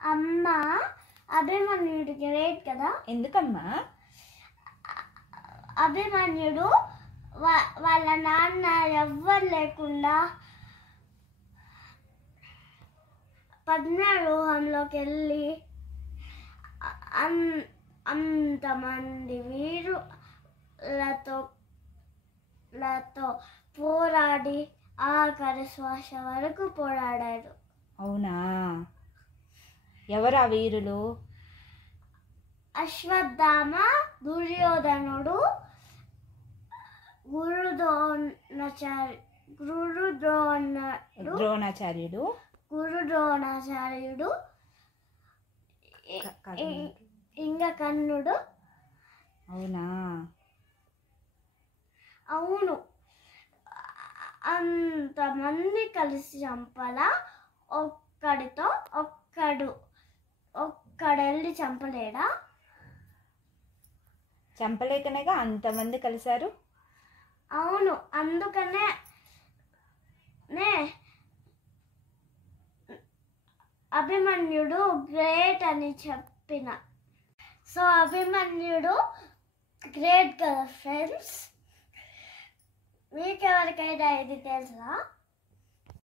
అమ్మ అభిమన్యుడు గ్రేట్ కదా. ఎందుకమ్మా? అభిమన్యుడు వాళ్ళ నాన్న ఎవ్వరు లేకుండా పద్మవ్యూహంలోకి వెళ్ళి అంతమంది వీరులతో పోరాడి ఆఖరి శ్వాస వరకు పోరాడారు. అవునా? ఎవరు ఆ వీరులు? అశ్వత్థామ, దుర్యోధనుడు, ద్రోణాచార్యుడు, ఇంకా కర్ణుడు. అవునా? అవును. అంతమంది కలిసి చంపలా ఒక్కడెళ్ళి చంపలేడా? చంపలేకనేగా అంతమంది కలిశారు. అవును, అందుకనే అభిమన్యుడు గ్రేట్ అని చెప్పిన. సో అభిమన్యుడు గ్రేట్ కదా ఫ్రెండ్స్. మీకెవరికైనా ఇది తెలుసా?